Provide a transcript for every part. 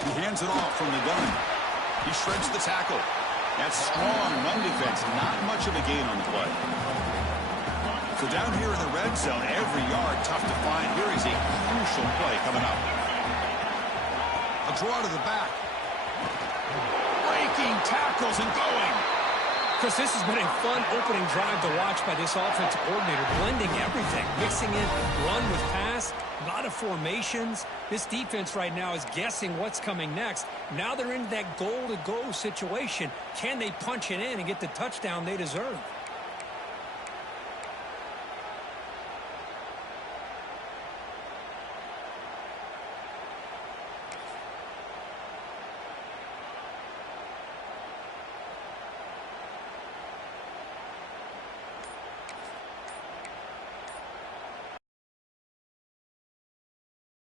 He hands it off from the gun. He shreds the tackle. That strong run defense, not much of a gain on the play. So down here in the red zone, every yard tough to find. Here is a crucial play coming up. A draw to the back. Breaking tackles and going. Chris, this has been a fun opening drive to watch by this offensive coordinator, blending everything, mixing in run with pass, a lot of formations. This defense right now is guessing what's coming next. Now they're in that goal-to-go situation. Can they punch it in and get the touchdown they deserve?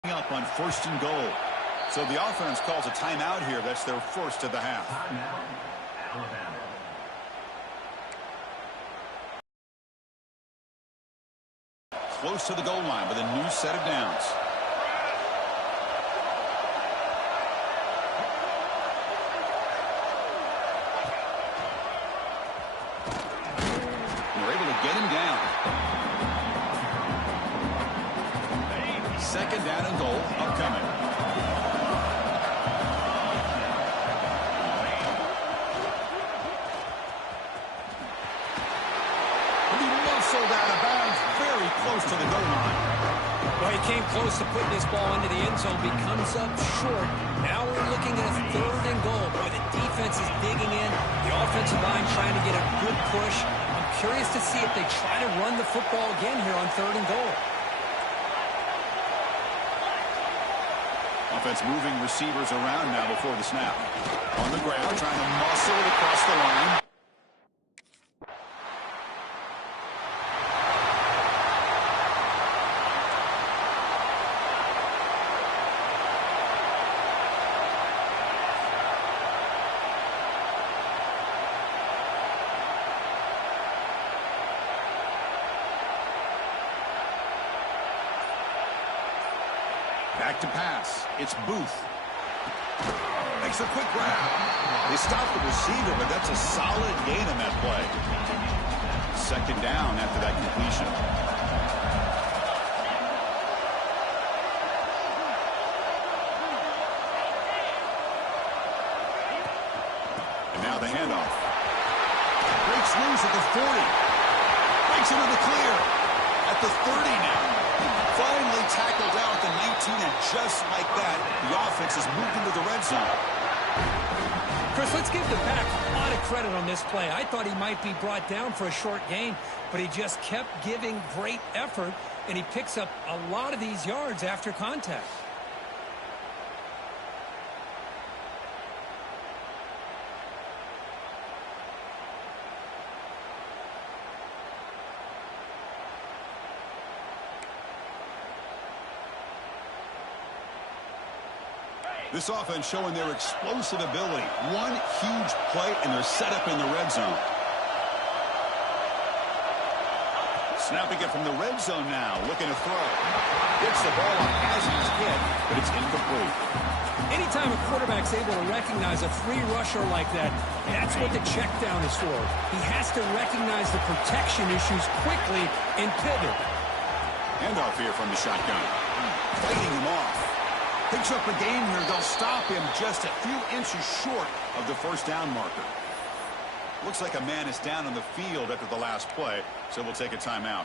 Up on 1st and goal. So the offense calls a timeout here. That's their first of the half. Close to the goal line with a new set of downs. They're able to get him down. Second down and goal upcoming. He muscled out of bounds very close to the goal line. Well, he came close to putting this ball into the end zone, but he comes up short. Now we're looking at a 3rd and goal. Boy, the defense is digging in. The offensive line trying to get a good push. I'm curious to see if they try to run the football again here on 3rd and goal. Offense moving receivers around now before the snap. On the ground, trying to muscle it across the line. Back to pass. It's Booth. Makes a quick grab. They stop the receiver, but that's a solid gain on that play. Second down after that completion. And now the handoff. Breaks loose at the 40. Breaks into the clear. At the 30 now. Finally tackled down at the 19, and just like that, the offense has moved into the red zone. Chris, let's give the back a lot of credit on this play. I thought he might be brought down for a short gain, but he just kept giving great effort, and he picks up a lot of these yards after contact. This offense showing their explosive ability. One huge play, and they're set up in the red zone. Snapping it from the red zone now, looking to throw. Gets the ball up as he's hit, but it's incomplete. Anytime a quarterback's able to recognize a free rusher like that, that's what the check down is for. He has to recognize the protection issues quickly and pivot. Handoff here from the shotgun. Fighting him off. Picks up the game here. They'll stop him just a few inches short of the first down marker. Looks like a man is down on the field after the last play, so we'll take a timeout.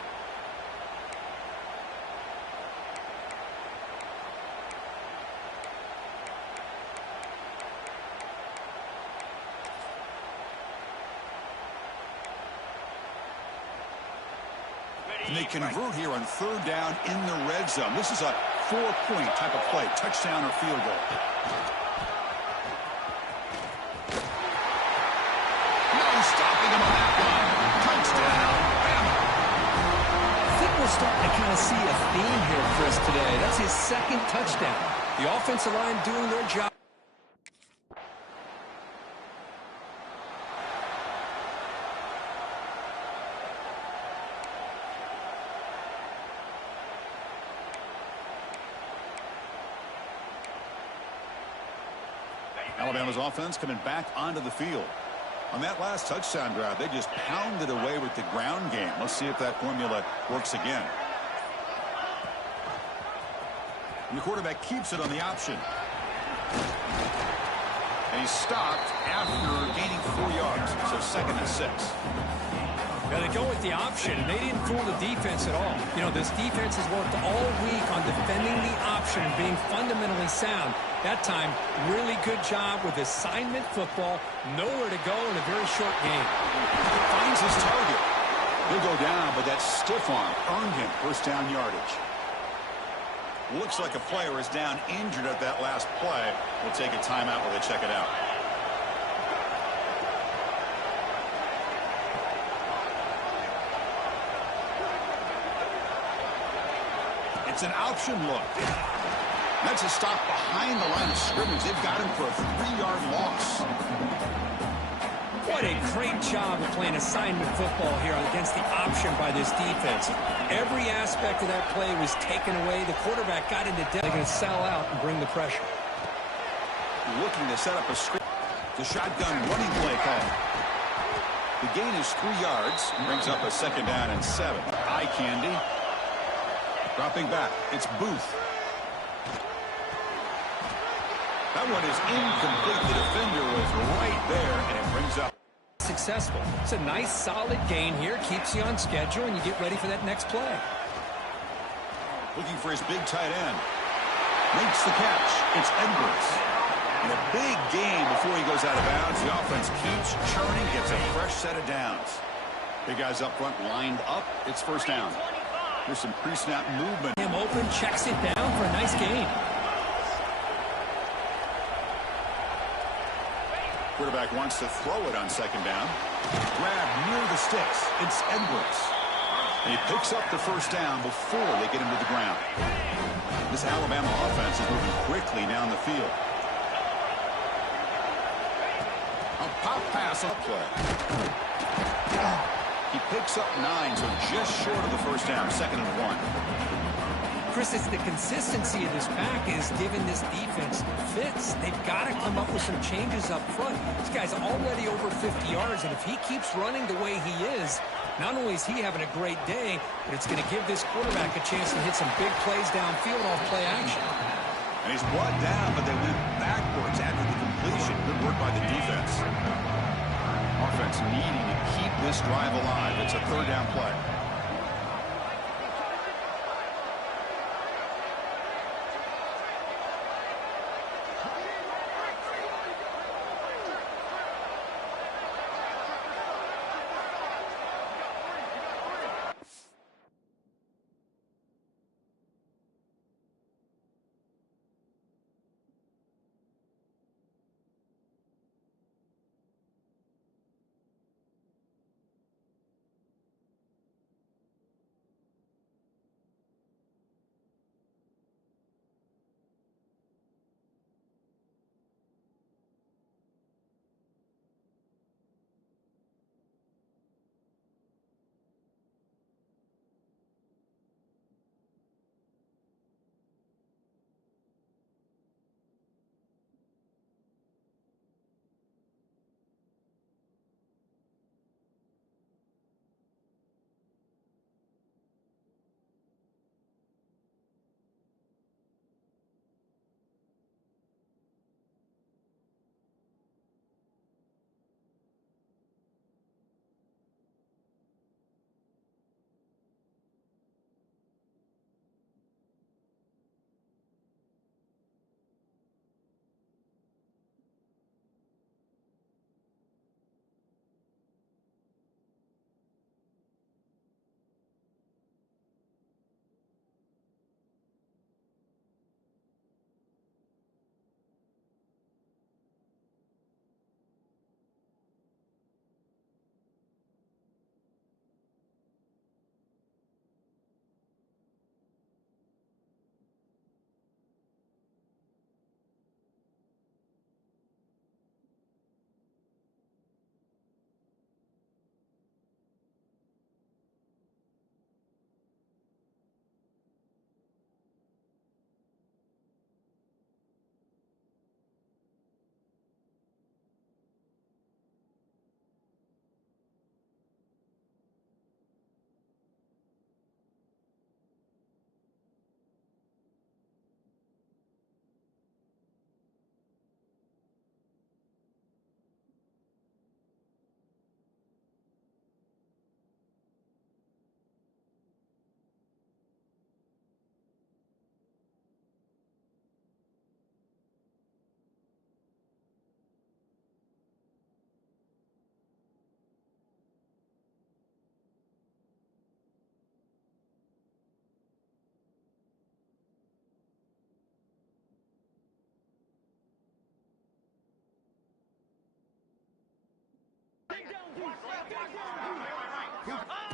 And they convert here on 3rd down in the red zone. This is a 4-point type of play, touchdown or field goal. No stopping him on that one. Touchdown, Bama. I think we're starting to kind of see a theme here, Chris, today. That's his 2nd touchdown. The offensive line doing their job. Alabama's offense coming back onto the field. On that last touchdown drive, they just pounded away with the ground game. Let's see if that formula works again. And the quarterback keeps it on the option. And he's stopped after gaining 4 yards, so 2nd and 6. Yeah, they go with the option, and they didn't fool the defense at all. You know, this defense has worked all week on defending the option and being fundamentally sound. That time, really good job with assignment football. Nowhere to go in a very short game. Finds his target. He'll go down, but that stiff arm earned him first down yardage. Looks like a player is down injured at that last play. We'll take a timeout while they check it out. It's an option look. That's a stop behind the line of scrimmage. They've got him for a 3-yard loss. What a great job of playing assignment football here against the option by this defense. Every aspect of that play was taken away. The quarterback got into depth. They're going to sell out and bring the pressure. Looking to set up a screen. The shotgun running play call. The gain is 3 yards. Brings up a 2nd down and 7. Eye candy. Dropping back. It's Booth. That one is incomplete. The defender was right there, and it brings up. Successful. It's a nice, solid gain here. Keeps you on schedule, and you get ready for that next play. Looking for his big tight end. Makes the catch. It's Edwards. And a big gain before he goes out of bounds. The offense keeps churning, gets a fresh set of downs. Big guys up front lined up. It's first down. There's some pre-snap movement. Him open, checks it down for a nice gain. Quarterback wants to throw it on 2nd down. Grab near the sticks. It's Edwards. And he picks up the first down before they get him to the ground. This Alabama offense is moving quickly down the field. A pop pass on play. He picks up 9, so just short of the first down, 2nd and 1. Chris, it's the consistency of this pack is giving this defense fits. They've got to come up with some changes up front. This guy's already over 50 yards, and if he keeps running the way he is, not only is he having a great day, but it's going to give this quarterback a chance to hit some big plays downfield off play action. And he's brought down, but they went backwards after the completion. Good work by the defense. Offense needing to keep this drive alive. It's a 3rd down play.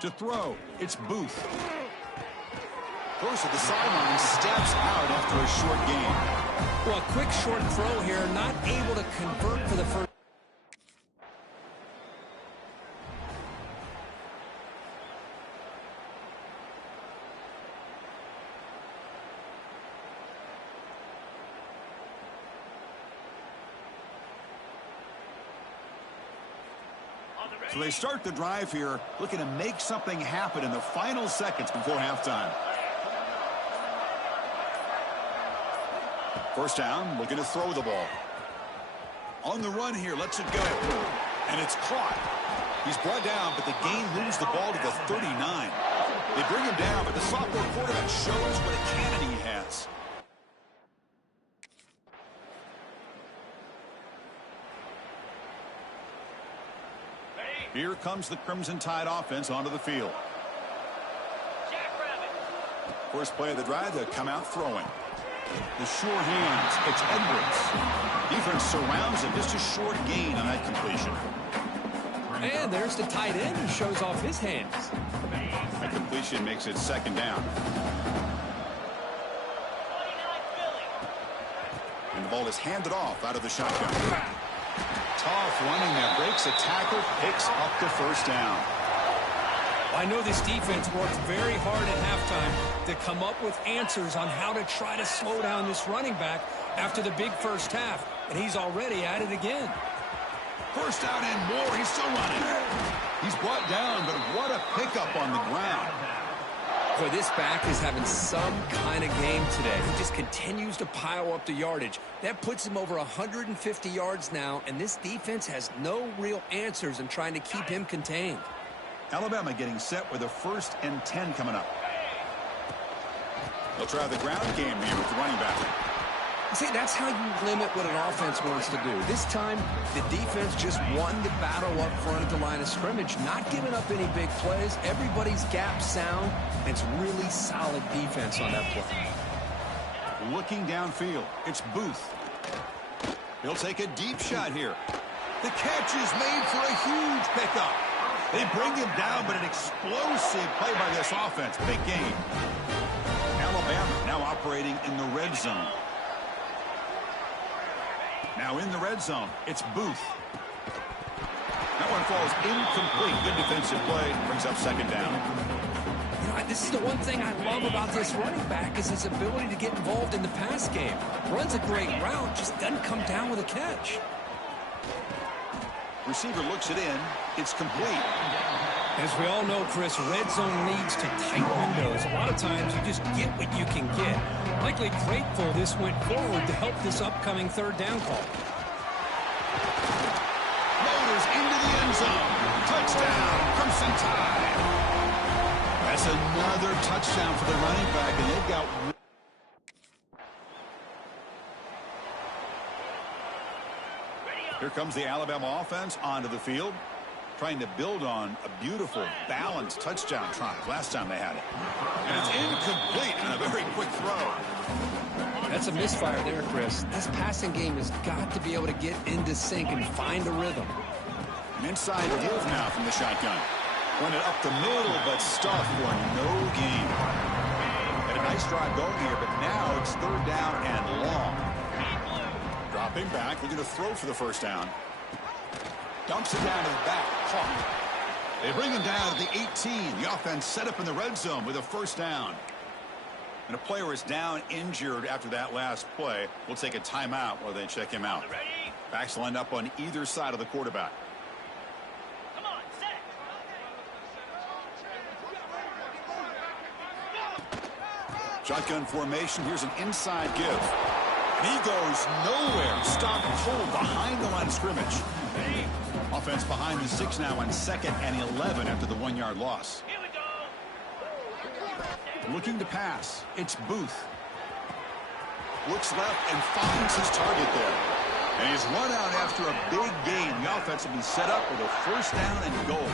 To throw, it's Booth. First at the sideline, steps out after a short gain. Well, a quick short throw here, not able to convert for the first. So they start the drive here, looking to make something happen in the final seconds before halftime. First down, looking to throw the ball. On the run here, lets it go. And it's caught. He's brought down, but the gain moves the ball to the 39. They bring him down, but the sophomore quarterback shows what a cannon he has. Here comes the Crimson Tide offense onto the field. First play of the drive, they'll come out throwing. The sure hands, it's Edwards. Defense surrounds him, just a short gain on that completion. And there's the tight end who shows off his hands. That completion makes it second down. And the ball is handed off out of the shotgun. Tough running that breaks a tackle, picks up the first down. I know this defense worked very hard at halftime to come up with answers on how to try to slow down this running back after the big first half, and he's already at it again. First down and more, he's still running. He's brought down, but what a pickup on the ground. Boy, this back is having some kind of game today. He just continues to pile up the yardage. That puts him over 150 yards now, and this defense has no real answers in trying to keep him contained. Alabama getting set with a 1st and 10 coming up. They'll try the ground game here with the running back. See, that's how you limit what an offense wants to do. This time, the defense just won the battle up front at the line of scrimmage, not giving up any big plays. Everybody's gap sound. It's really solid defense on that play. Looking downfield, it's Booth. He'll take a deep shot here. The catch is made for a huge pickup. They bring him down, but an explosive play by this offense. Big game. Alabama now operating in the red zone. Now in the red zone, it's Booth. That one falls incomplete. Good defensive play. Brings up second down. You know, this is the one thing I love about this running back is his ability to get involved in the pass game. Runs a great route, just doesn't come down with a catch. Receiver looks it in. It's complete. As we all know, Chris, red zone leads to tight windows. A lot of times you just get what you can get. Likely grateful this went forward to help this upcoming third down call. Motors into the end zone. Touchdown, Crimson Tide. That's another touchdown for the running back, and they've got... Here comes the Alabama offense onto the field, trying to build on a beautiful, balanced touchdown drive last time they had it. And it's incomplete on a very quick throw. That's a misfire there, Chris. This passing game has got to be able to get into sync and find a rhythm. An inside give now from the shotgun. Went it up the middle, but stuffed for no gain. Had a nice drive going here, but now it's third down and long. Dropping back, looking to throw for the first down. Dumps it down to the back. Caught. They bring him down to the 18. The offense set up in the red zone with a first down. And a player is down injured after that last play. We'll take a timeout while they check him out. Backs lined up on either side of the quarterback. Shotgun formation. Here's an inside give. And he goes nowhere. Stopped cold behind the line of scrimmage. Offense behind the 6 now on 2nd and 11 after the 1-yard loss. Here we go. Looking to pass. It's Booth. Looks left and finds his target there. And he's run out after a big gain. The offense will be set up with a first down and goal.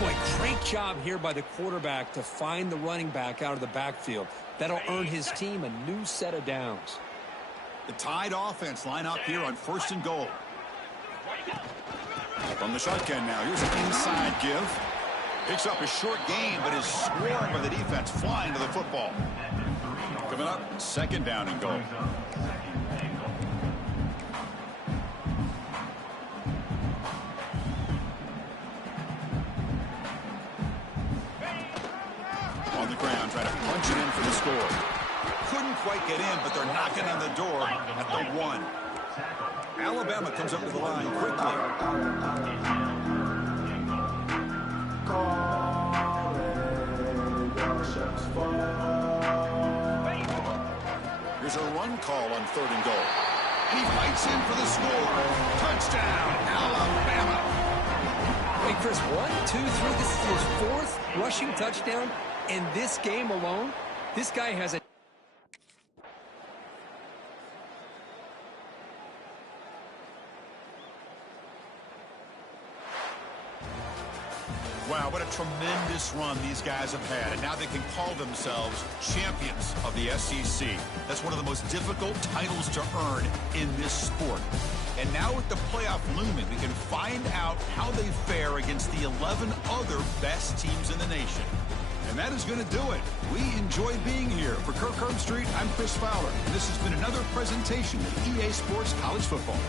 Boy, great job here by the quarterback to find the running back out of the backfield. That'll earn his team a new set of downs. The Tide offense line up here on 1st and goal. From the shotgun now, here's an inside give. Picks up a short gain, but is swarmed by the defense flying to the football. Coming up, second down and goal. On the ground, trying to punch it in for the score. Couldn't quite get in, but they're knocking on the door at the 1. Alabama comes up to the line quickly. Here's a run call on 3rd and goal. And he fights in for the score. Touchdown, Alabama. Hey, Chris, 1, 2, 3. This is his 4th rushing touchdown in this game alone. This guy has a... Wow, what a tremendous run these guys have had. And now they can call themselves champions of the SEC. That's one of the most difficult titles to earn in this sport. And now with the playoff looming, we can find out how they fare against the 11 other best teams in the nation. And that is going to do it. We enjoy being here. For Kirk Herbstreit, I'm Chris Fowler. And this has been another presentation of EA Sports College Football.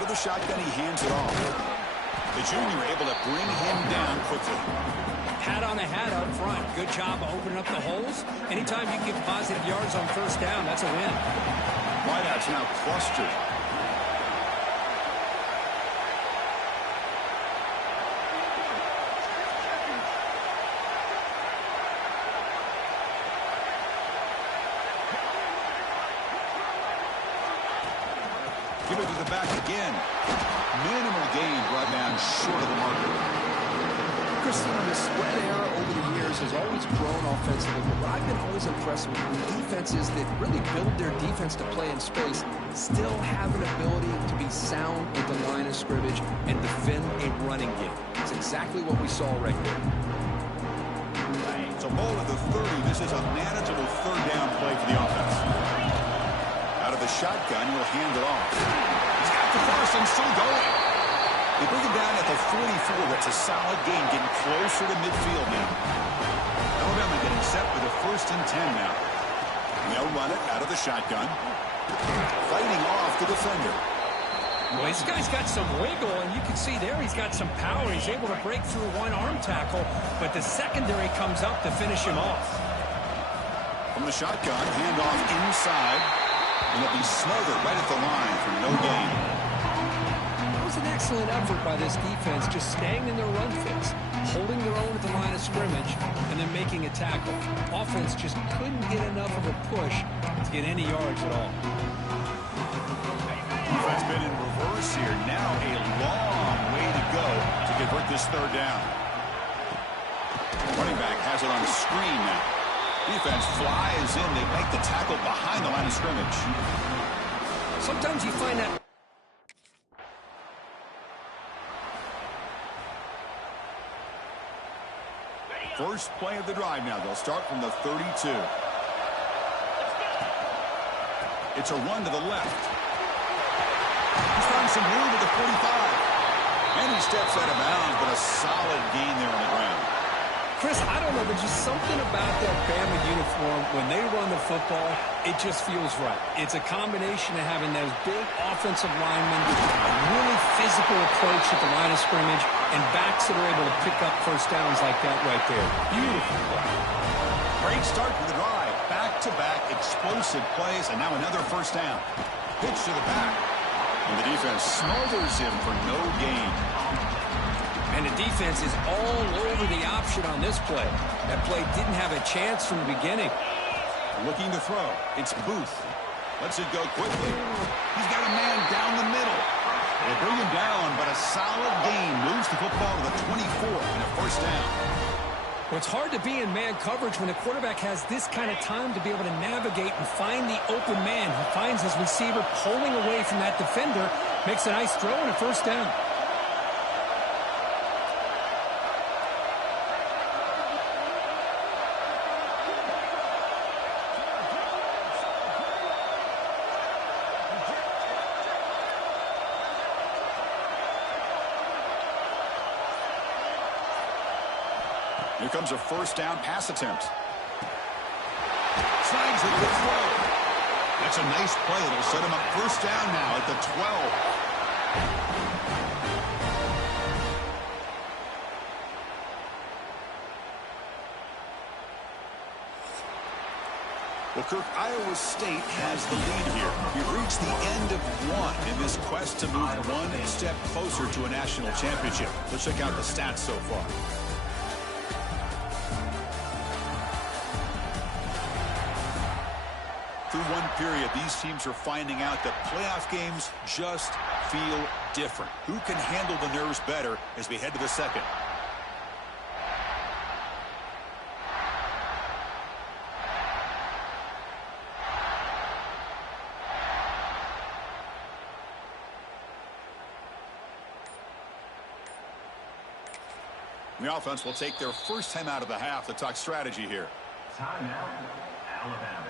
Out of the shotgun, he hands it off. The junior able to bring him down quickly. Hat on a hat up front. Good job of opening up the holes. Anytime you get positive yards on first down, that's a win. Wideouts now clustered. Give it to the back again. Minimal gain brought down short of the marker. Christine, the spread era over the years has always grown offensively, but what I've been always impressed with defenses that really build their defense to play in space still have an ability to be sound at the line of scrimmage and defend a running game. It's exactly what we saw right there. It's a ball at the 30. This is a manageable third down play for the offense. Out of the shotgun, he'll hand it off. He's got the first and still going. They bring him down at the 44. That's a solid gain, getting closer to midfield now. Alabama getting set for the 1st and 10 now. They'll run it out of the shotgun. Fighting off the defender. Well, this guy's got some wiggle, and you can see there he's got some power. He's able to break through one arm tackle, but the secondary comes up to finish him off. From the shotgun, handoff inside. And it'll be smothered right at the line for no gain. That was an excellent effort by this defense, just staying in their run fits, holding their own at the line of scrimmage, and then making a tackle. Offense just couldn't get enough of a push to get any yards at all. Defense been in reverse here. Now a long way to go to convert this third down. Running back has it on the screen now. Defense flies in. They make the tackle behind the line of scrimmage. Sometimes you find that. First play of the drive now. They'll start from the 32. It's a run to the left. He's found some room at the 45. And he steps out of bounds, but a solid gain there on the ground. Chris, I don't know, but just something about that Bama uniform, when they run the football, it just feels right. It's a combination of having those big offensive linemen, a really physical approach at the line of scrimmage, and backs that are able to pick up first downs like that right there. Beautiful play. Great start to the drive. Back-to-back explosive plays, and now another first down. Pitch to the back. And the defense smothers him for no gain. And the defense is all over the option on this play. That play didn't have a chance from the beginning. Looking to throw. It's Booth. Lets it go quickly. He's got a man down the middle. They bring him down, but a solid gain moves the football to the 24 and a first down. Well, it's hard to be in man coverage when the quarterback has this kind of time to be able to navigate and find the open man. He finds his receiver pulling away from that defender, makes a nice throw and a first down. Here comes a first down pass attempt. Snags it with the throw. That's a nice play. It'll set him up first down now at the 12. Well, Kirk, Iowa State has the lead here. We've reached the end of one in this quest to move one step closer to a national championship. Let's check out the stats so far. Through one period, these teams are finding out that playoff games just feel different. Who can handle the nerves better as we head to the second? The offense will take their first time out of the half to talk strategy here. Timeout, Alabama.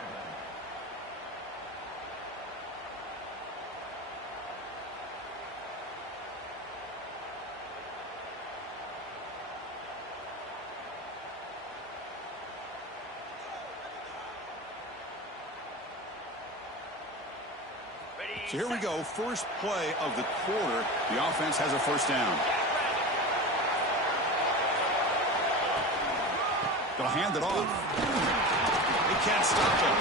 So here we go, first play of the quarter. The offense has a first down. They'll hand it off. They can't stop him.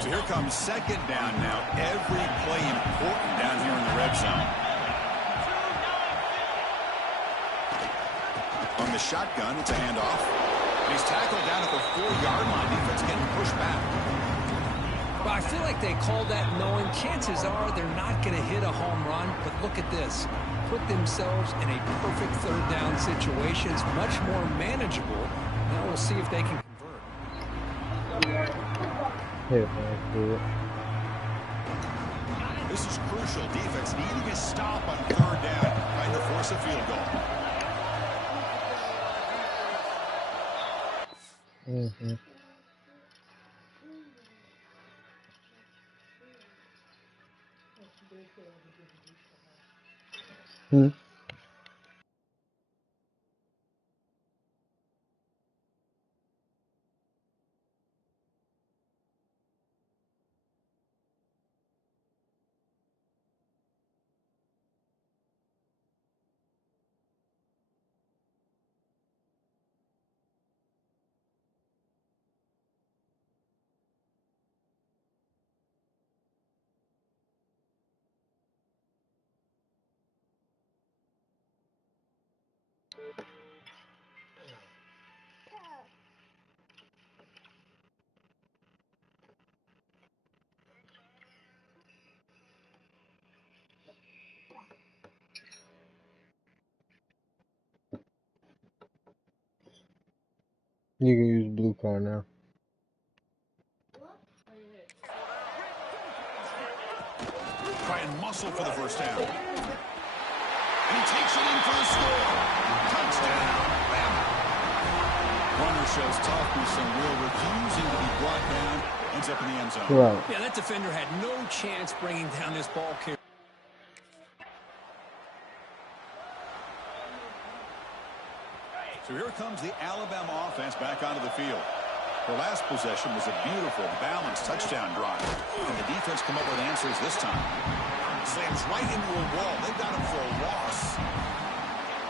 So here comes second down now. Every play important down here in the red zone. On the shotgun, it's a handoff. And he's tackled down at the 4-yard line. Defense getting pushed back. Well, I feel like they called that knowing chances are they're not going to hit a home run. But look at this. Put themselves in a perfect third down situation. It's much more manageable. Now we'll see if they can convert. This is crucial. Defense needing a stop on third down, trying to force a field goal. You can use blue card now. Try and muscle for the first down. And he takes it in for the score. Touchdown, Alabama. Runner shows toughness and will, refusing to be brought down. Ends up in the end zone. Right. Yeah, that defender had no chance bringing down this ball carrier. So here comes the Alabama offense back onto the field. Their last possession was a beautiful, balanced touchdown drive. And the defense come up with answers this time. Slams right into a wall. They've got him for a loss.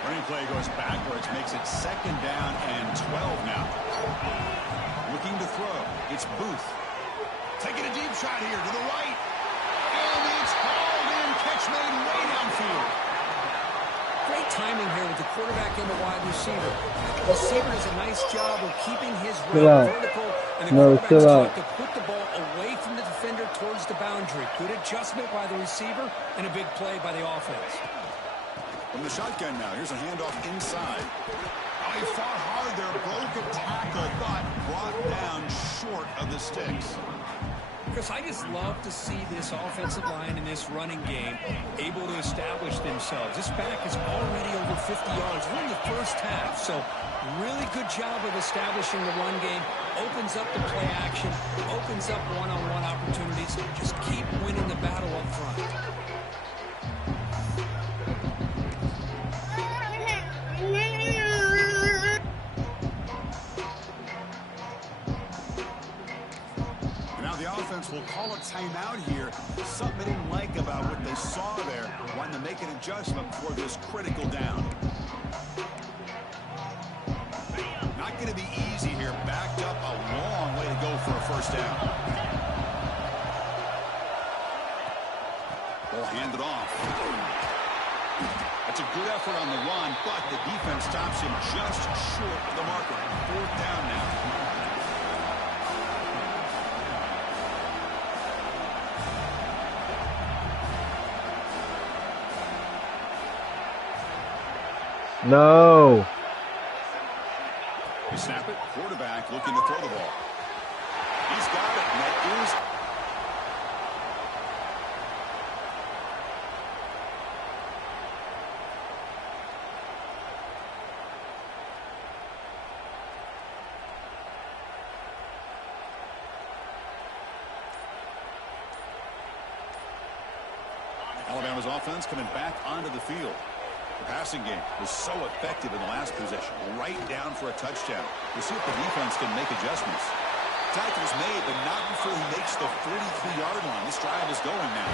Running play goes backwards, makes it second down and 12 now. Looking to throw. It's Booth. Taking a deep shot here to the right. And it's hauled in. Catch made way downfield. Great timing here with the quarterback and the wide receiver. The receiver does a nice job of keeping his route vertical, and the quarterback's taught to put the ball away from the defender towards the boundary. Good adjustment by the receiver and a big play by the offense. From the shotgun now, here's a handoff inside. Oh, he fought hard there, broke a tackle, but brought down short of the sticks. Chris, I just love to see this offensive line in this running game able to establish themselves. This back is already over 50 yards. We're in the first half, so really good job of establishing the run game. Opens up the play action, opens up one-on-one opportunities. Just keep winning the battle up front. Will call a timeout here. Something they didn't like about what they saw there. Wanting to make an adjustment for this critical down. Not going to be easy here. Backed up a long way to go for a first down. Ball handed off. That's a good effort on the run, but the defense stops him just short of the marker. Fourth down now. No. They snap it. Quarterback looking to throw the ball. He's got it. And that is. Alabama's offense coming back onto the field. The passing game was so effective in the last possession. Right down for a touchdown. We'll see if the defense can make adjustments. tackle's made, but not before he makes the 43-yard line. This drive is going now.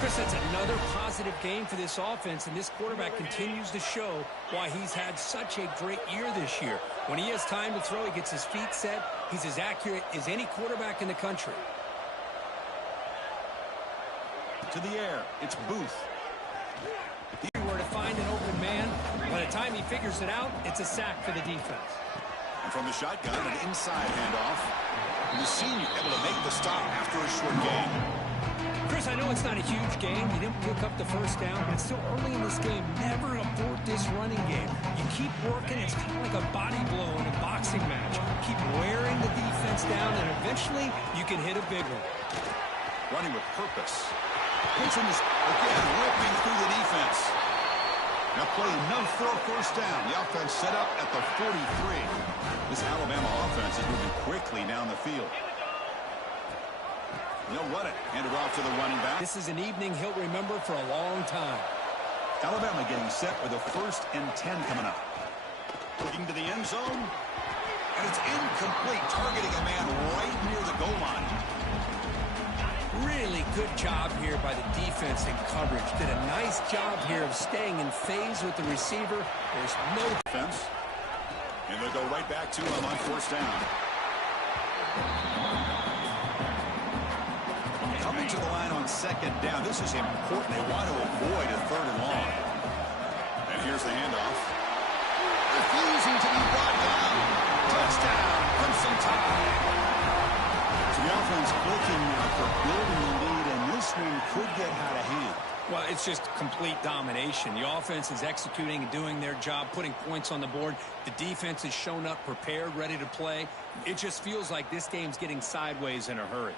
Chris, that's another positive game for this offense, and this quarterback continues to show why he's had such a great year this year. When he has time to throw, he gets his feet set. He's as accurate as any quarterback in the country. To the air, it's Booth. Where to find an open man. By the time he figures it out, it's a sack for the defense. And from the shotgun, an inside handoff. And the senior able to make the stop after a short gain. Chris, I know it's not a huge game. You didn't pick up the first down, but it's still early in this game. Never abort this running game. You keep working. It's kind of like a body blow in a boxing match. Keep wearing the defense down, and eventually you can hit a big one. Running with purpose. Pitching is, again, ripping through the defense. Now playing enough for a first down. The offense set up at the 43. This Alabama offense is moving quickly down the field. They'll run it. Hand it off to the running back. This is an evening he'll remember for a long time. Alabama getting set with a 1st and 10 coming up. Looking to the end zone. And it's incomplete, targeting a man right near the goal line. Really good job here by the defense in coverage. Did a nice job here of staying in phase with the receiver. There's no defense. And they'll go right back to him on 1st down. Coming to the line on 2nd down. This is important. They want to avoid a 3rd and long. And here's the handoff. Refusing to be brought down. Touchdown, Crimson Tide. So the offense looking now for building the lead, and this one could get out of hand. Well, it's just complete domination. The offense is executing and doing their job, putting points on the board. The defense has shown up prepared, ready to play. It just feels like this game's getting sideways in a hurry.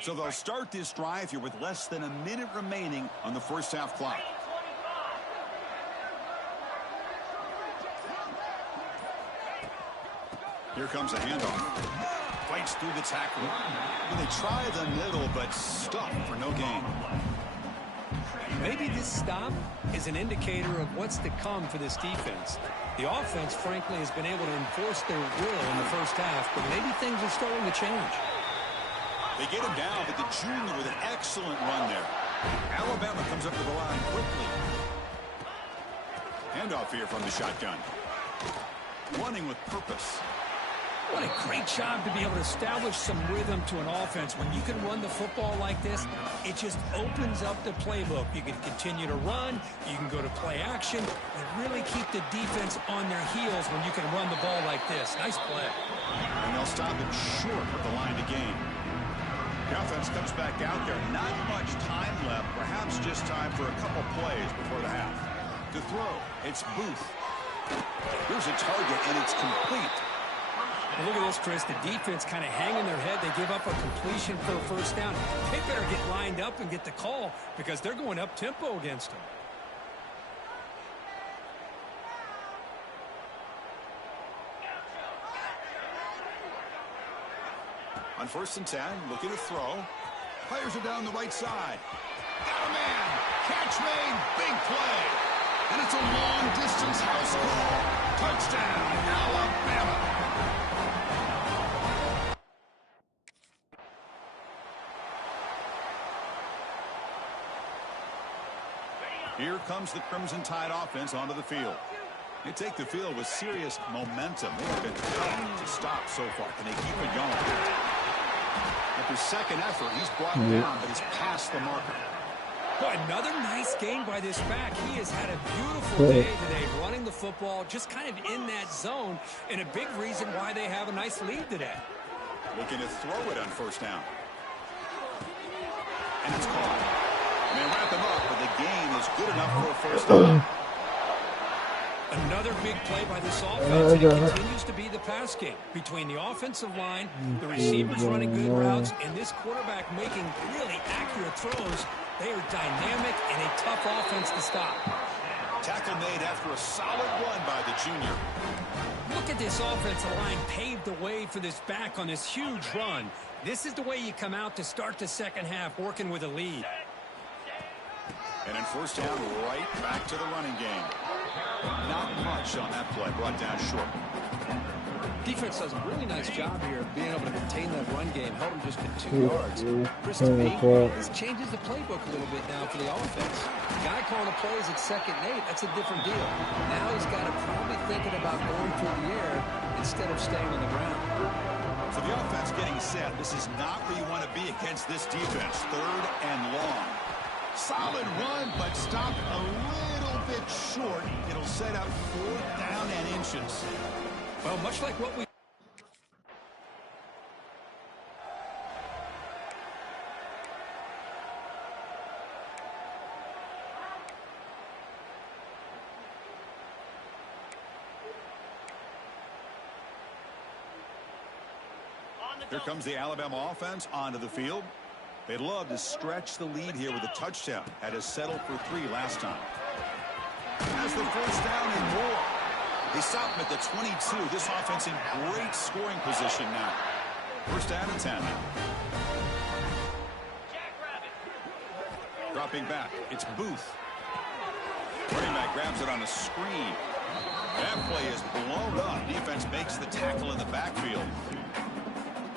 So they'll start this drive here with less than a minute remaining on the 1st half clock. Here comes a handoff. Fights through the tackle. And they try the middle, but stuck for no gain. Maybe this stop is an indicator of what's to come for this defense. The offense, frankly, has been able to enforce their will in the first half, but maybe things are starting to change. They get him down, but the junior with an excellent run there. Alabama comes up to the line quickly. Handoff here from the shotgun. Running with purpose. What a great job to be able to establish some rhythm to an offense. When you can run the football like this, it just opens up the playbook. You can continue to run. You can go to play action. And really keep the defense on their heels when you can run the ball like this. Nice play. And they'll stop it short of the line to gain. The offense comes back out there. Not much time left. Perhaps just time for a couple plays before the half. To throw, it's Booth. Here's a target, and it's complete. Well, look at this, Chris. The defense kind of hanging their head. They give up a completion for a first down. They better get lined up and get the call because they're going up-tempo against them. On 1st and 10, looking to throw. Players are down the right side. Got a man. Catch made. Big play. And it's a long-distance house call. Touchdown, Alabama. Here comes the Crimson Tide offense onto the field. They take the field with serious momentum. They've been tough to stop so far. Can they keep it going? After second effort, he's brought down, but he's past the marker. Boy, another nice game by this back. He has had a beautiful day today running the football, just kind of in that zone, and a big reason why they have a nice lead today. Looking to throw it on 1st down. And it's caught. And they wrap him up, but the gain is good enough for a 1st down. Another big play by this offense, and it continues to be the pass game between the offensive line, the receivers running good routes, and this quarterback making really accurate throws. They are dynamic and a tough offense to stop. Tackle made after a solid run by the junior. Look at this offensive line paved the way for this back on this huge run. This is the way you come out to start the second half, working with a lead. And in 1st down, right back to the running game. Not much on that play, brought down short. Defense does a really nice job here of being able to contain that run game, held him just to 2 yards. Chris, to me, this changes the playbook a little bit now for the offense. The guy calling the plays at 2nd and 8, that's a different deal. Now he's got to probably thinking about going through the air instead of staying on the ground. For the offense getting set, this is not where you want to be against this defense. 3rd and long. Solid run, but stopped a little bit short. It'll set up 4th down and inches. Well, much like what we... Here comes the Alabama offense onto the field. They'd love to stretch the lead here with a touchdown. Had to settle for 3 last time. Has the 1st down and more. They stop him at the 22. This offense in great scoring position now. 1st down and 10. Dropping back, it's Booth. Running back grabs it on a screen. That play is blown up. Defense makes the tackle in the backfield.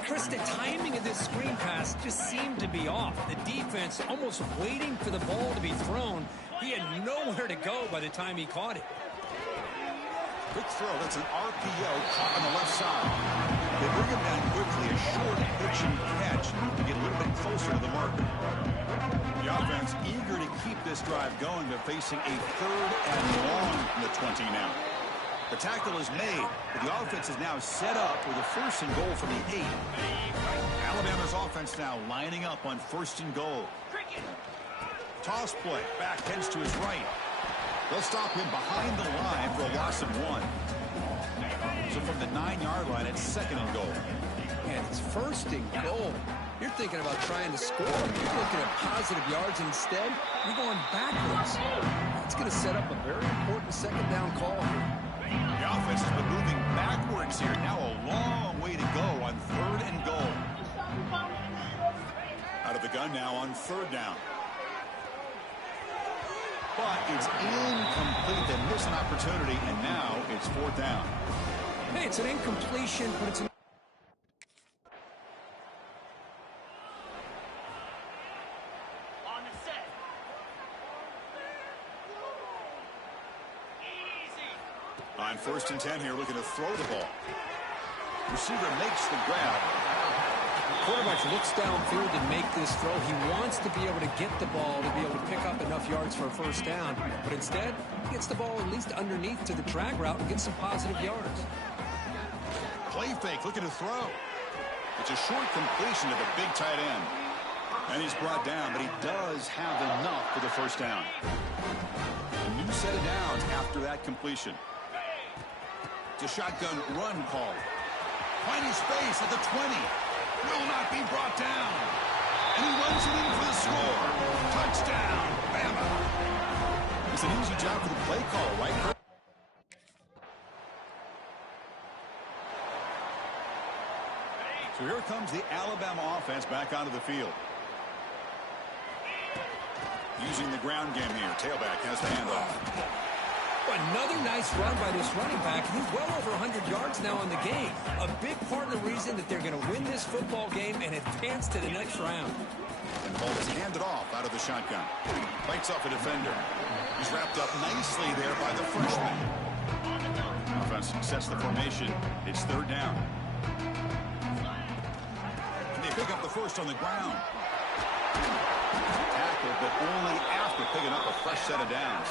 Chris, the timing of this screen pass just seemed to be off. The defense almost waiting for the ball to be thrown. He had nowhere to go by the time he caught it. Quick throw. That's an RPO caught on the left side. They bring him down quickly. A short pitch and catch to get a little bit closer to the marker. The offense eager to keep this drive going, but facing a 3rd and long from the 20 now. The tackle is made, but the offense is now set up with a 1st and goal from the 8. Alabama's offense now lining up on 1st and goal. Toss play. Back heads to his right. They'll stop him behind the line for a loss of 1. So from the 9-yard line, it's 2nd and goal. And it's 1st and goal. You're thinking about trying to score. You're looking at positive yards, and instead, you're going backwards. It's going to set up a very important 2nd down call here. The offense has been moving backwards here. Now a long way to go on 3rd and goal. Out of the gun now on 3rd down. But it's incomplete. They miss an opportunity, and now it's 4th down. Hey, it's an incompletion, but it's an... On the set. Easy. On 1st and 10 here, looking to throw the ball. Receiver makes the grab. Quarterback looks downfield and make this throw. He wants to be able to get the ball to be able to pick up enough yards for a 1st down. But instead, he gets the ball at least underneath to the drag route and gets some positive yards. Play fake, looking to throw. It's a short completion to the big tight end. And he's brought down, but he does have enough for the first down. A new set of downs after that completion. It's a shotgun run call. Finding space at the 20. Will not be brought down. And he runs it in for the score. Touchdown, Bama. It's an easy job for the play call, right? So here comes the Alabama offense back onto the field. Using the ground game here. Tailback has the handoff. Another nice run by this running back. He's well over 100 yards now in the game. A big part of the reason that they're going to win this football game and advance to the next round. And ball is handed off out of the shotgun. Fights off a defender. He's wrapped up nicely there by the freshman. Offense sets the formation. It's third down. And they pick up the first on the ground. Tackle, but only after picking up a fresh set of downs.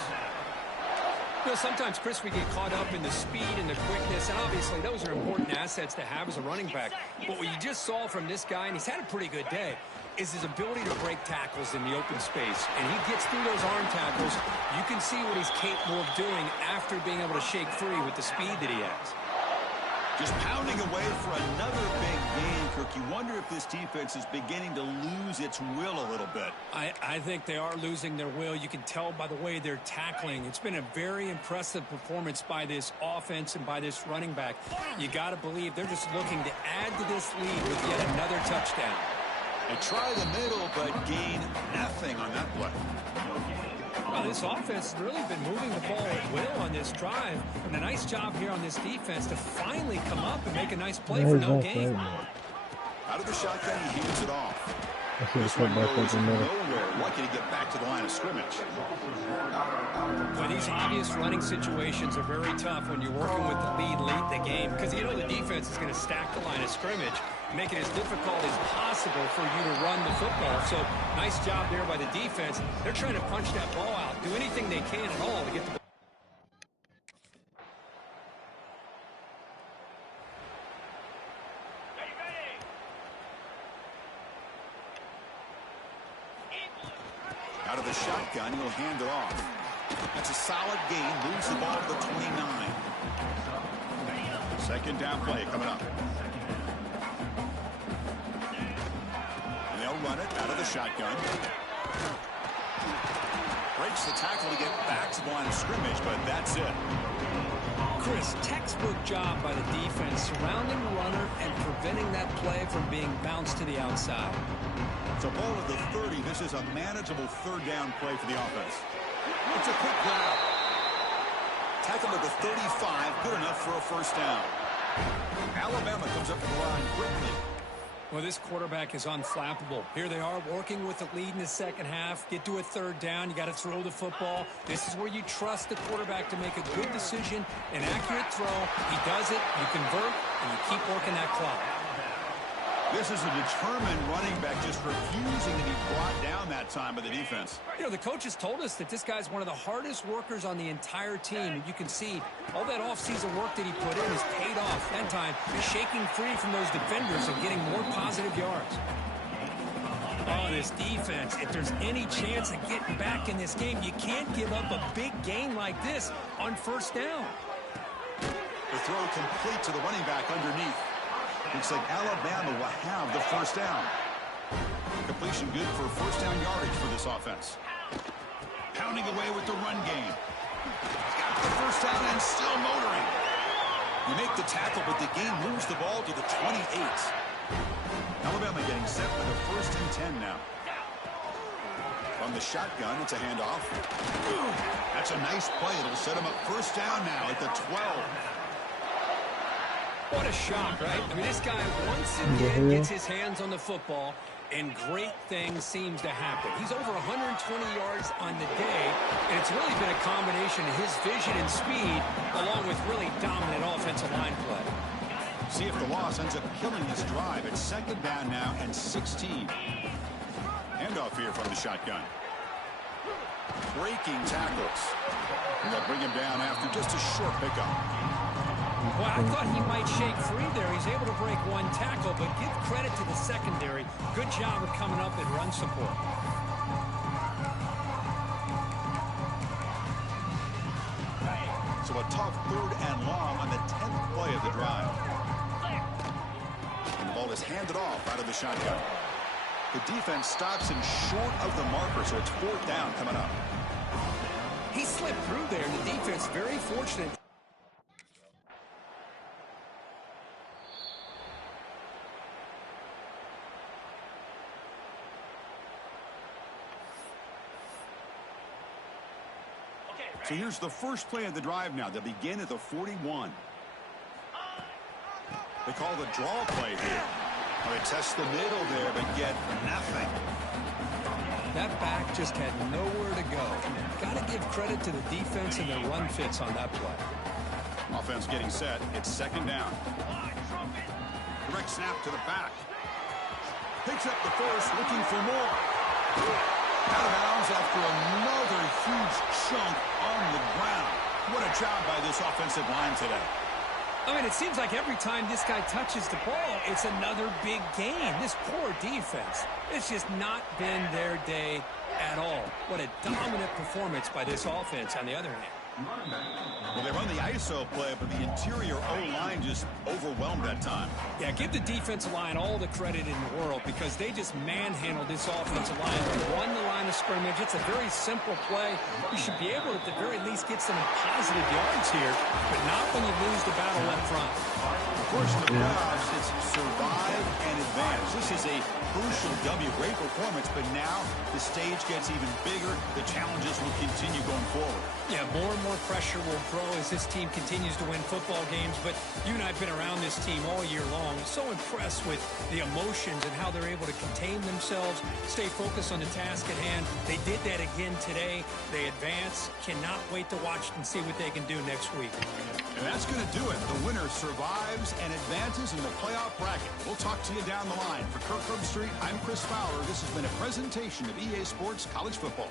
You know, sometimes, Chris, we get caught up in the speed and the quickness, and obviously those are important assets to have as a running back. But what you just saw from this guy, and he's had a pretty good day, is his ability to break tackles in the open space. And he gets through those arm tackles. You can see what he's capable of doing after being able to shake free with the speed that he has. Just pounding away for another big gain, Kirk. You wonder if this defense is beginning to lose its will a little bit. I think they are losing their will. You can tell by the way they're tackling. It's been a very impressive performance by this offense and by this running back. You got to believe they're just looking to add to this lead with yet another touchdown. They try the middle, but gain nothing on that play. Well, this offense has really been moving the ball at will on this drive. And a nice job here on this defense to finally come up and make a nice play for no gain. Out of the shotgun, he hands it off. This one goes nowhere. Lucky to get back to the line of scrimmage. Well, these obvious running situations are very tough when you're working with the lead late in the game because you know the defense is going to stack the line of scrimmage, make it as difficult as possible for you to run the football. So nice job there by the defense. They're trying to punch that ball out, do anything they can at all to get the ball. Out of the shotgun, he'll hand it off. That's a solid gain. Moves the ball to the 29. Second down play coming up. And they'll run it out of the shotgun. Breaks the tackle to get back to the line of scrimmage, but that's it. Chris, textbook job by the defense surrounding the runner and preventing that play from being bounced to the outside. So ball at the 30. This is a manageable third down play for the offense. It's a quick grab. Tackle at the 35. Good enough for a first down. Alabama comes up to the line quickly. Well, this quarterback is unflappable. Here they are working with the lead in the second half. Get to a third down. You got to throw the football. This is where you trust the quarterback to make a good decision, an accurate throw. He does it, you convert, and you keep working that clock. This is a determined running back just refusing to be brought down that time by the defense. You know, the coaches told us that this guy's one of the hardest workers on the entire team. And you can see all that offseason work that he put in has paid off. That time, shaking free from those defenders and getting more positive yards. Oh, this defense, if there's any chance of getting back in this game, you can't give up a big gain like this on first down. The throw complete to the running back underneath. Looks like Alabama will have the first down. Completion good for first down yardage for this offense. Pounding away with the run game. Got the first down and still motoring. You make the tackle, but the game moves the ball to the 28. Alabama getting set for the first and 10 now. From the shotgun, it's a handoff. That's a nice play. It'll set him up first down now at the 12. What a shot, right? I mean, this guy once again gets his hands on the football, and great things seems to happen. He's over 120 yards on the day, and it's really been a combination of his vision and speed, along with really dominant offensive line play. See if the loss ends up killing this drive. It's second down now and 16. Handoff here from the shotgun. Breaking tackles. And they'll bring him down after just a short pickup. Well, I thought he might shake free there. He's able to break one tackle, but give credit to the secondary. Good job of coming up and run support. So a tough 3rd and long on the 10th play of the drive. And the ball is handed off out of the shotgun. The defense stops him short of the marker, so it's 4th down coming up. He slipped through there, and the defense very fortunate. So here's the first play of the drive now. They'll begin at the 41. They call the draw play here. They test the middle there, but get nothing. That back just had nowhere to go. Got to give credit to the defense and their run fits on that play. Offense getting set. It's 2nd down. Direct snap to the back. Picks up the first, looking for more. Out of bounds after another huge chunk on the ground. What a job by this offensive line today. I mean, it seems like every time this guy touches the ball, it's another big gain. This poor defense, it's just not been their day at all. What a dominant performance by this offense on the other hand. Well, they run the ISO play, but the interior O-line just overwhelmed that time. Yeah, give the defensive line all the credit in the world because they just manhandled this offensive line. They won the line of scrimmage. It's a very simple play. You should be able to, at the very least, get some positive yards here, but not when you lose the battle up front. Of course, in the playoffs, it's survive and advance. This is a crucial W. Great performance, but now the stage gets even bigger. The challenges will continue going forward. Yeah, more and more pressure will grow as this team continues to win football games, but you and I have been around this team all year long. So impressed with the emotions and how they're able to contain themselves, stay focused on the task at hand. They did that again today. They advance. Cannot wait to watch and see what they can do next week. And that's going to do it. The winner survives and advances in the playoff bracket. We'll talk to you down the line. For Kirk Herbstreit, I'm Chris Fowler. This has been a presentation of EA Sports College Football.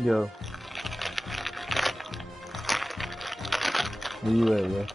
Yo, where you at, yo?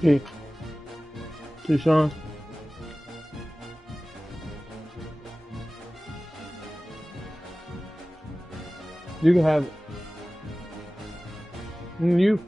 Hey, hey, Sean. You can have you.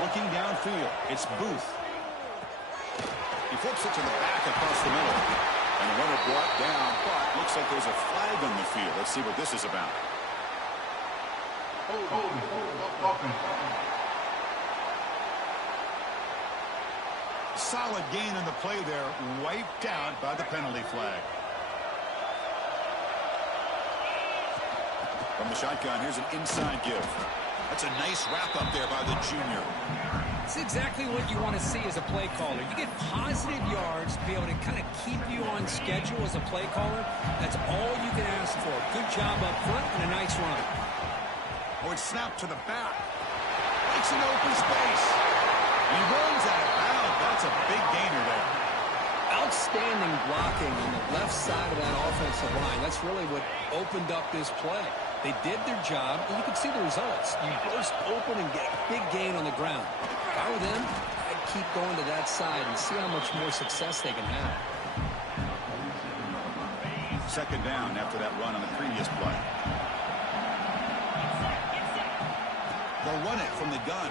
Looking downfield, it's Booth. He flips it to the back across the middle. And the runner brought down, but looks like there's a flag on the field. Let's see what this is about. Solid gain in the play there, wiped out by the penalty flag. From the shotgun, here's an inside give. That's a nice wrap up there by the junior. It's exactly what you want to see as a play caller. You get positive yards to be able to kind of keep you on schedule as a play caller. That's all you can ask for. Good job up front and a nice run. Oh, it's snapped to the back. Makes an open space. He runs out of bounds. That's a big gainer there. Outstanding blocking on the left side of that offensive line. That's really what opened up this play. They did their job, and you can see the results. You burst open and get a big gain on the ground. If I were them, I'd keep going to that side and see how much more success they can have. Second down after that run on the previous play. They'll run it from the gun.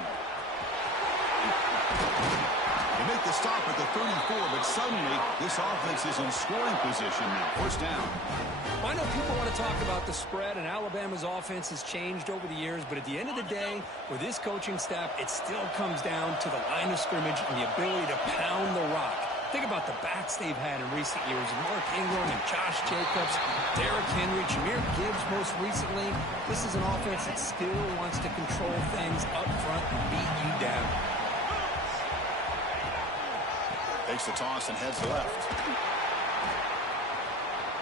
They make the stop at the 34, but suddenly this offense is in scoring position now. First down. I know people want to talk about the spread, and Alabama's offense has changed over the years, but at the end of the day, with this coaching staff, it still comes down to the line of scrimmage and the ability to pound the rock. Think about the backs they've had in recent years. Mark Ingram and Josh Jacobs, Derrick Henry, Jahmyr Gibbs most recently. This is an offense that still wants to control things up front and beat you down. Takes the toss and heads left.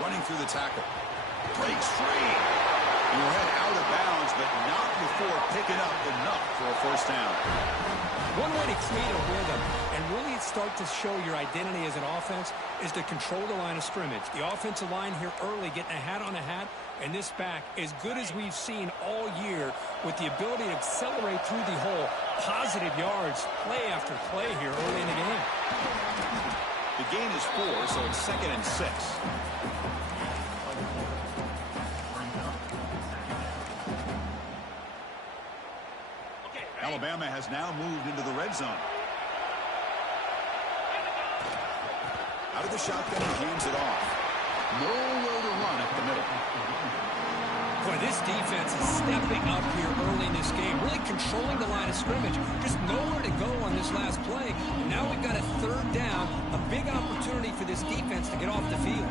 Running through the tackle. Breaks free. He will head out of bounds, but not before picking up enough for a first down. One way to create a rhythm and really start to show your identity as an offense is to control the line of scrimmage. The offensive line here early getting a hat on a hat, and this back as good as we've seen all year with the ability to accelerate through the hole. Positive yards, play after play here early in the game. The gain is 4, so it's 2nd and 6. Alabama has now moved into the red zone. Out of the shotgun, he hands it off. Nowhere to run up the middle. Boy, this defense is stepping up here early in this game, really controlling the line of scrimmage. Just nowhere to go on this last play. And now we've got a third down, a big opportunity for this defense to get off the field.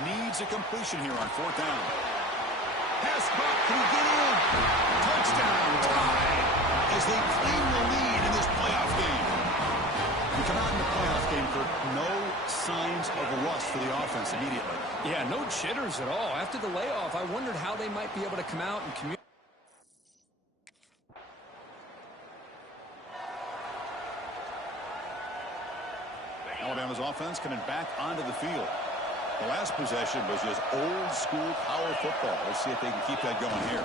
Needs a completion here on 4th down. Pass back, can he get in? Touchdown, tied, as they claim the lead in this playoff game. We come out in the playoff game, Kurt, no signs of rust for the offense immediately. Yeah, no jitters at all. After the layoff, I wondered how they might be able to come out and communicate. Alabama's offense coming back onto the field. The last possession was just old-school power football. Let's see if they can keep that going here.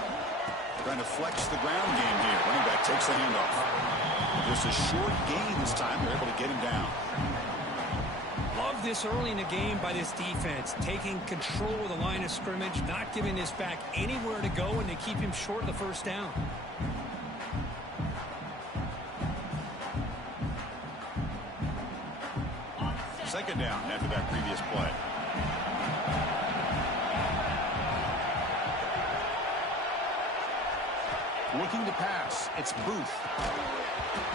Trying to flex the ground game here. Running back takes the handoff. Just a short gain this time. They're able to get him down. Love this early in the game by this defense. Taking control of the line of scrimmage, not giving this back anywhere to go, and they keep him short of the first down. Second down after that previous play. Looking to pass. It's Booth.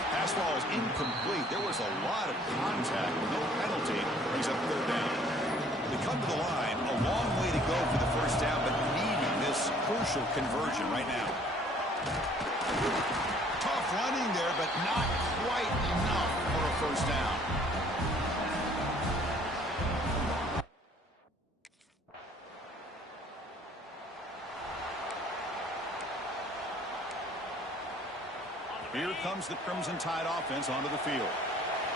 Pass ball is incomplete. There was a lot of contact. No penalty. Brings up 3rd down. They come to the line. A long way to go for the first down, but needing this crucial conversion right now. Tough running there, but not quite enough for a first down. Here comes the Crimson Tide offense onto the field.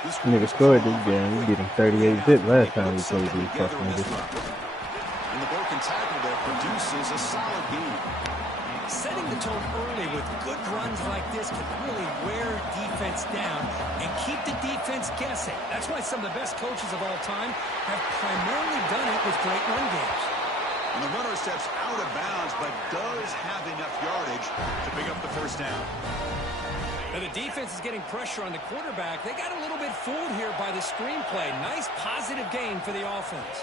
This Nigga scored this game. We beat him 38-zip last time we played these tough niggas. And the broken tackle there produces a solid game. Setting the tone early with good runs like this can really wear defense down and keep the defense guessing. That's why some of the best coaches of all time have primarily done it with great run games. And the runner steps out of bounds, but does have enough yardage to pick up the first down. Now the defense is getting pressure on the quarterback. They got a little bit fooled here by the screenplay. Nice positive gain for the offense.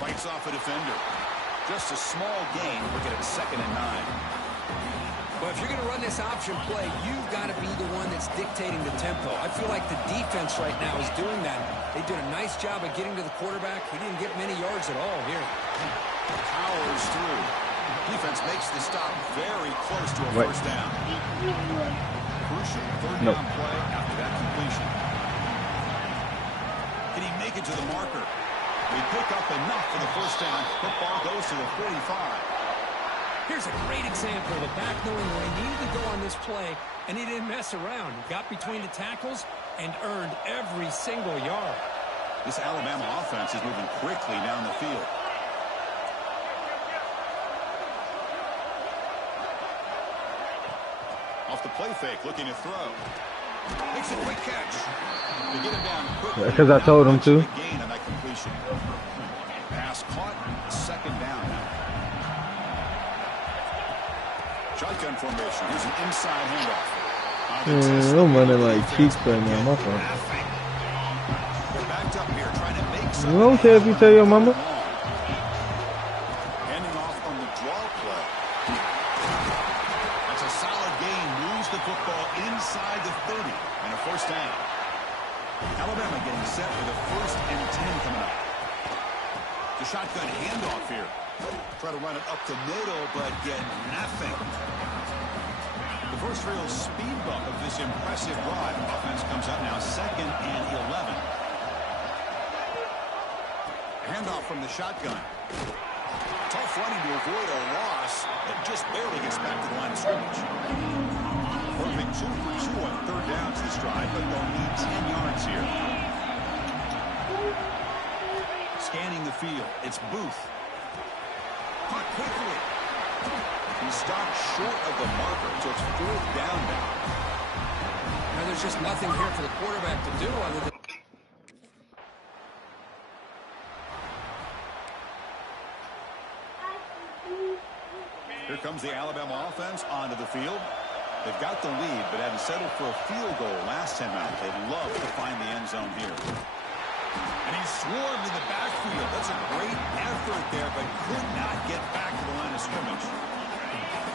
Fights off a defender. Just a small gain. Look at it, 2nd and 9. Well, if you're going to run this option play, you've got to be the one that's dictating the tempo. I feel like the defense right now is doing that. They did a nice job of getting to the quarterback. He didn't get many yards at all here. Powers through. Defense makes the stop very close to a first down. Crucial third down play after that completion. Can he make it to the marker? They pick up enough for the first down. Football goes to the 45. Here's a great example of a back knowing where he needed to go on this play, and he didn't mess around. He got between the tackles and earned every single yard. This Alabama offense is moving quickly down the field. Off the play fake, looking to throw. Makes a quick catch. To get him down quickly. Because I told him to. Gain on that completion. Pass caught. 2nd down now. Shotgun formation. Here's an inside handoff. I'm running like cheeks right now, my fault. They're backed up here, trying to make some. You don't care if you tell your mama. Handing off on the draw play. That's a solid gain. Moves the football inside the 30 and a first down. Alabama getting set with a 1st and 10 coming up. The shotgun handoff here. Try to run it up the middle, but get nothing. The first real speed bump of this impressive drive. Offense comes up now 2nd and 11. Handoff from the shotgun. Tough running to avoid a loss, but just barely gets back to the line of scrimmage. Perfect 2 for 2 on 3rd down to this drive, but they'll need 10 yards here. Scanning the field, it's Booth. Caught quickly. He stopped short of the marker, so it's 4th down now. Now there's just nothing here for the quarterback to do other than... Here comes the Alabama offense onto the field. They've got the lead, but had to settle for a field goal last time out. They'd love to find the end zone here. And he swarmed in the backfield. That's a great effort there, but could not get back to the line of scrimmage.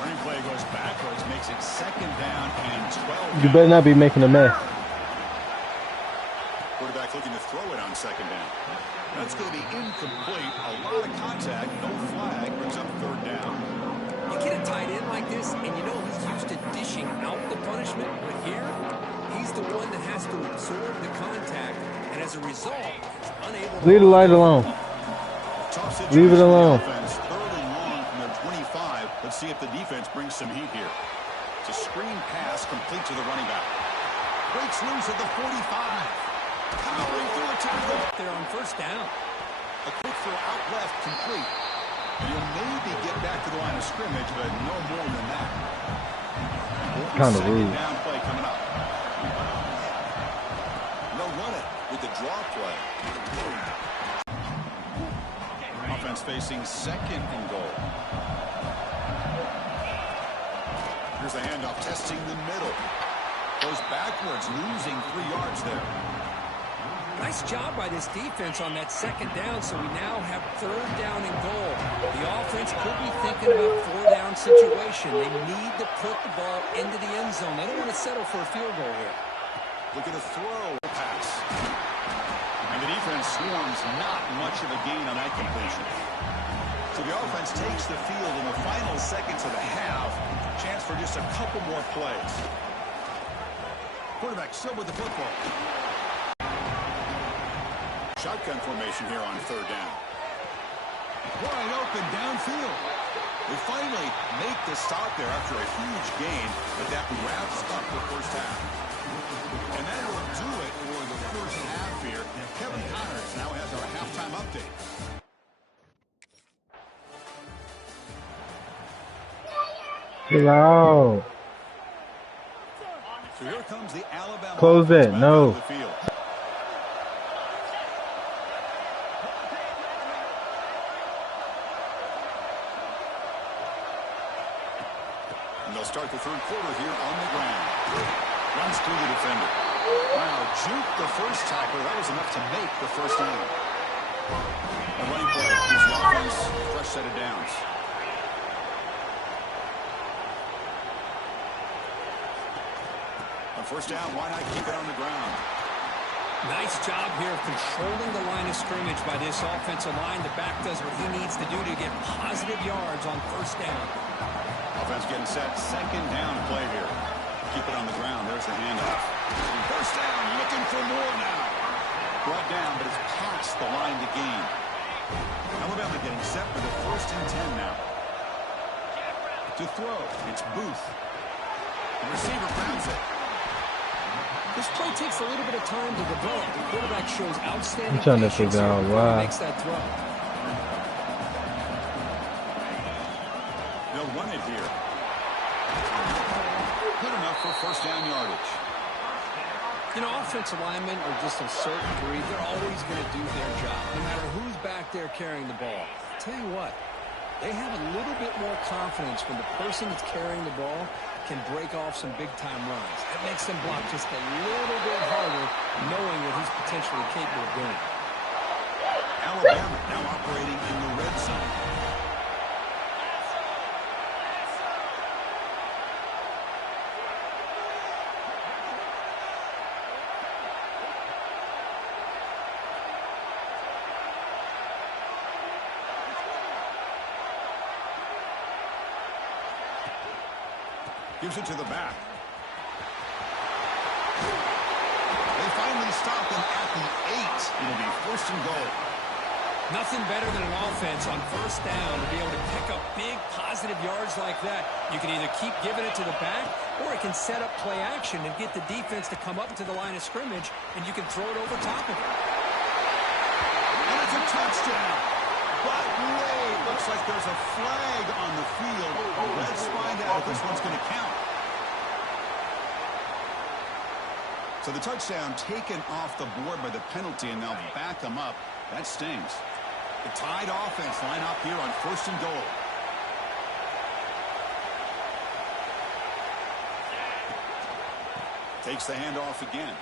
Running play goes backwards, makes it 2nd down and 12. You better not be making a mess. Quarterback looking to throw it on 2nd down. That's going to be incomplete. A lot of contact, no flag, brings up 3rd down. You get a tight end like this, and you know he's used to dishing out the punishment, but here, he's the one that has to absorb the contact, and as a result, he's unable to... Leave the light alone. Leave it alone. 3rd and long from their 25. Let's see if the defense brings some heat here. It's a screen pass complete to the running back. Breaks loose at the 45. Powering through a tackle. They're on 1st down. A quick throw out left, complete. You'll maybe get back to the line of scrimmage, but no more than that. Kind of rude. 2nd down play coming up. They'll run it with the draw play. Offense facing 2nd and goal. Here's the handoff, testing the middle. Goes backwards, losing 3 yards there. Nice job by this defense on that 2nd down, so we now have 3rd down and goal. The offense could be thinking about 4th down situation. They need to put the ball into the end zone. They don't want to settle for a field goal here. Look at a throw pass. And the defense swarms, not much of a gain on that completion. So the offense takes the field in the final seconds of the half. Chance for just a couple more plays. Quarterback still with the football. Shotgun formation here on 3rd down. Wide open downfield. They finally make the stop there after a huge gain, but that wraps up the first half. And that will do it for the first half here. Kevin Connors now has our halftime update. Chill out. So here comes the Alabama. Close it. No. And they'll start the third quarter here on the ground. Runs through the defender. Wow, juked the first tackler. That was enough to make the first down. A running play gives the offense a fresh set of downs. On first down, why not keep it on the ground? Nice job here of controlling the line of scrimmage by this offensive line. The back does what he needs to do to get positive yards on first down. Offense getting set. Second down play here. Keep it on the ground. There's the handoff. First down, looking for more now. Brought down, but it's past the line to gain. Alabama getting set for the 1st and 10 now. To throw, it's Booth. The receiver grabs it. This play takes a little bit of time to develop. The quarterback shows outstanding I'm trying to patience figure out before he why. makes that throw. They'll run it here. Good enough for first down yardage. You know, offensive linemen are just a certain breed. They're always going to do their job, no matter who's back there carrying the ball. I'll tell you what, they have a little bit more confidence when the person that's carrying the ball can break off some big-time runs. It makes them block just a little bit harder, knowing what he's potentially capable of doing. Alabama now operating in the red zone. Gives it to the back. They finally stop them at the 8. It'll be 1st and goal. Nothing better than an offense on first down to be able to pick up big positive yards like that. You can either keep giving it to the back, or it can set up play action and get the defense to come up to the line of scrimmage, and you can throw it over top of it. And it's a touchdown. But wait, looks like there's a flag on the field. Let's find out if this one's going to count. So the touchdown taken off the board by the penalty, and they'll back them up. That stings. The tied offense line up here on 1st and goal. Takes the handoff again.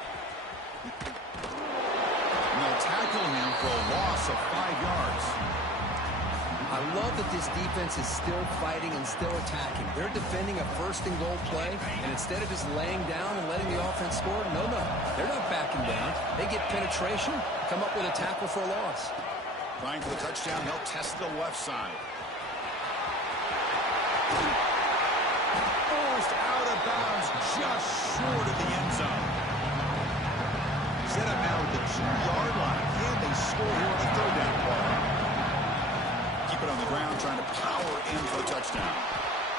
And they'll tackle him for a loss of 5 yards. I love that this defense is still fighting and still attacking. They're defending a 1st and goal play, and instead of just laying down and letting the offense score, no, they're not backing down. They get penetration, come up with a tackle for a loss. Trying for the touchdown, they'll test the left side. Forced out of bounds, just short of the end zone. Set up now at the 2-yard line. Can they score here on the 3rd down play? Keep it on the ground, trying to power in for the touchdown.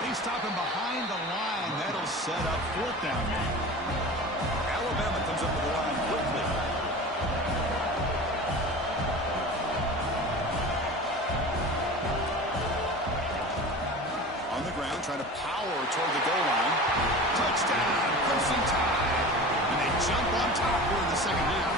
They stop him behind the line. That'll set up 4th down. Alabama comes up to the line quickly. On the ground, trying to power toward the goal line. Touchdown, Crimson Tide. And they jump on top here in the second half.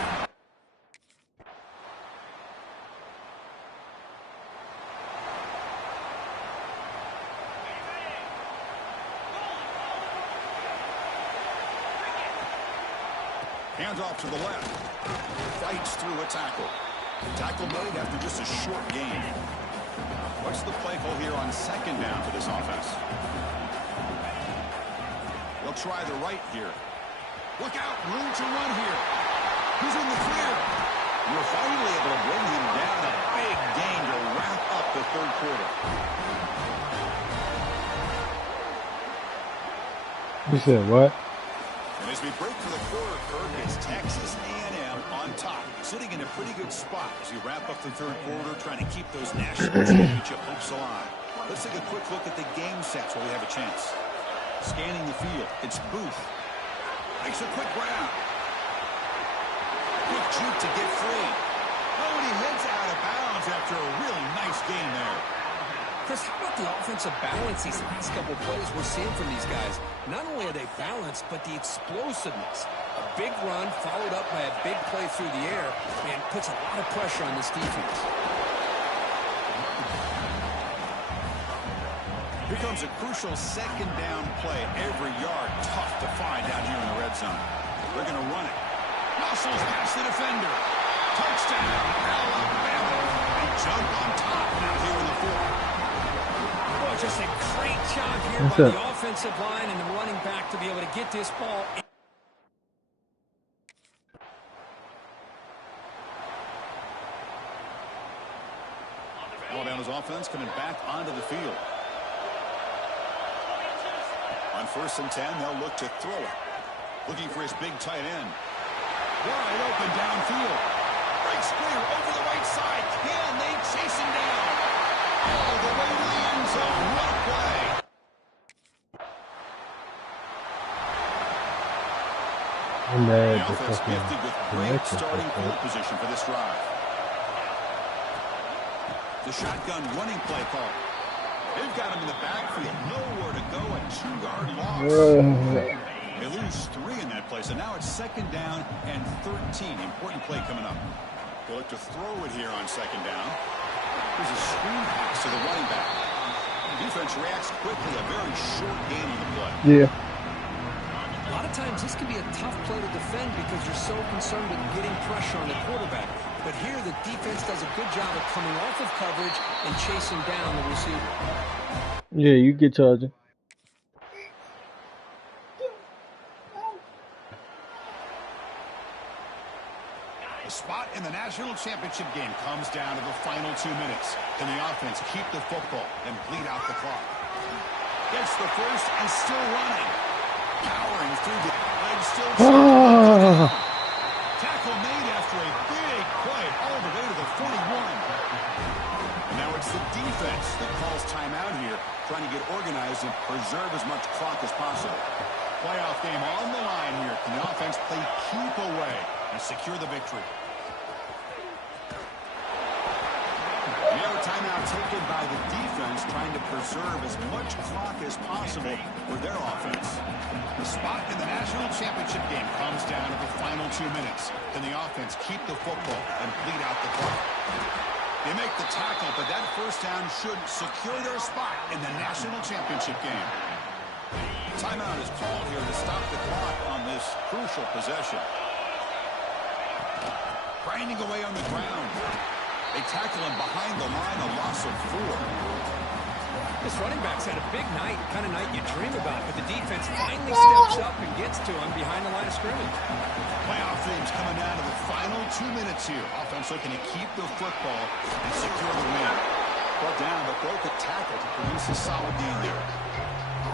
Hands off to the left. Fights through a tackle. Tackle made after just a short gain. What's the play call here on 2nd down for this offense? They'll try the right here. Look out, room to run here. Who's in the clear? We're finally able to bring him down. A big gain to wrap up the 3rd quarter. You said what? And as we break for the quarter, Kirk, it's Texas A&M on top, sitting in a pretty good spot as we wrap up the 3rd quarter, trying to keep those national championship hopes alive. Let's take a quick look at the game sets while we have a chance. Scanning the field, it's Booth. Makes a quick grab. Quick juke to get free. Oh, and he heads out of bounds after a really nice game there. Chris, how about the offensive balance these last couple plays we're seeing from these guys? Not only are they balanced, but the explosiveness. A big run followed up by a big play through the air, and puts a lot of pressure on this defense. Here comes a crucial second down play. Every yard tough to find down here in the red zone. They're going to run it. Muscles past the defender. Touchdown, Alabama. They jump on top now here in the fourth. Well, just a great job here by the offensive line and the running back to be able to get this ball. Alabama's offense coming back onto the field. On 1st and 10, they'll look to throw it. Looking for his big tight end. Wide open downfield. Breaks clear over the right side. Can they chase him down? All the way to the end zone. What a play. The offense gifted with great starting field position for this drive. The shotgun running play call. They've got him in the backfield. Nowhere to go. A 2-yard loss. They lose 3 in that play, so now it's 2nd down and 13. Important play coming up. They'll look to throw it here on 2nd down. Here's a screen pass to the running back. The defense reacts quickly. A very short gain on the play. Yeah. A lot of times this can be a tough play to defend because you're so concerned with getting pressure on the quarterback. But here the defense does a good job of coming off of coverage and chasing down the receiver. Yeah, you get charging. The spot in the national championship game comes down to the final 2 minutes. Can the offense keep the football and bleed out the clock? Gets the first and still running. Powering through the leg, still tackle made after a big play all the way to the 41. And now it's the defense that calls timeout here, trying to get organized and preserve as much clock as possible. Playoff game on the line here. Can the offense play keep away and secure the victory? Now a timeout taken by the defense, trying to preserve as much clock as possible for their offense. The spot in the national championship game comes down to the final 2 minutes. Can the offense keep the football and bleed out the clock? They make the tackle, but that first down should secure their spot in the national championship game. Timeout is called here to stop the clock on this crucial possession. Grinding away on the ground. They tackle him behind the line, a loss of 4. This running back's had a big night, kind of night you dream about, but the defense finally steps up and gets to him behind the line of scrimmage. Playoff games coming down to the final 2 minutes here. Offense looking to keep the football and secure the win. Brought down, but broke a tackle to produce a solid gain there.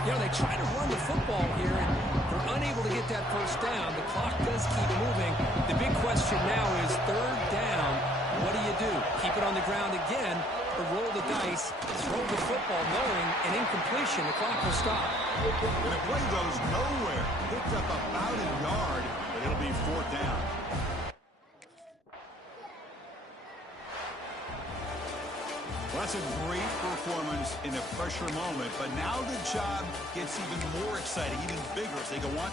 You know, they try to run the football here, and they're unable to get that first down. The clock does keep moving. The big question now is 3rd down. What do? Keep it on the ground again, or roll the dice, throw the football knowing an incompletion, the clock will stop. And the play goes nowhere. Picked up about a yard, but it'll be 4th down. Well, that's a great performance in a pressure moment, but now the job gets even more exciting, even bigger as they go on.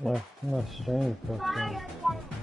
Not strange, but